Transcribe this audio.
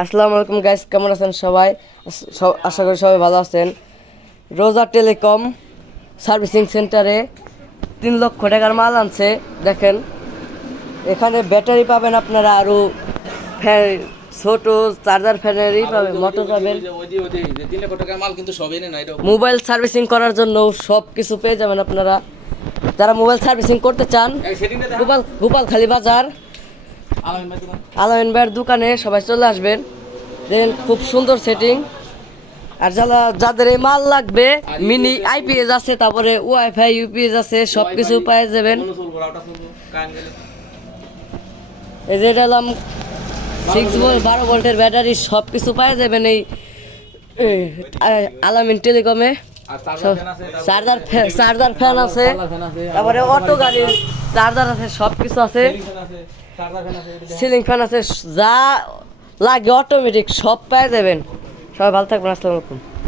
আসসালামু আলাইকুম গাইস, কেমন আছেন সবাই? আশা করি সবাই ভালো আছেন। রোজা টেলিকম সার্ভিসিং সেন্টারে 3 লক্ষ টাকার মাল আনছে। দেখেন, এখানে ব্যাটারি পাবেন আপনারা, আরও ফ্যান, ছোট চার্জার ফ্যানেরই পাবেন, মোটর পাবেন। মোবাইল সার্ভিসিং করার জন্য সব কিছু পেয়ে যাবেন আপনারা। যারা মোবাইল সার্ভিসিং করতে চান, গোপালখালী বাজার আলামিন ভাইয়ের দোকানে সবাই চলে আসবেন। দেখেন, খুব সুন্দর সেটিং। আর যাদের এই মাল লাগবে, মিনি আইপিএস আছে, তারপরে ওয়াইফাই ইউপিএস আছে, সব কিছু পেয়ে যাবেন। এই যে এলাম 12 ভোল্টের ব্যাটারি, সব কিছু পেয়ে যাবেন এই আলামিন টেলিকমে। চার্জার ফ্যান আছে, তারপরে অটো গাড়ির চার্জার আছে, সব কিছু আছে, সিলিং ফ্যান আছে, যা লাগে অটোমেটিক সব পেয়ে যাবেন। সবাই ভালো থাকবেন। আসসালামু আলাইকুম।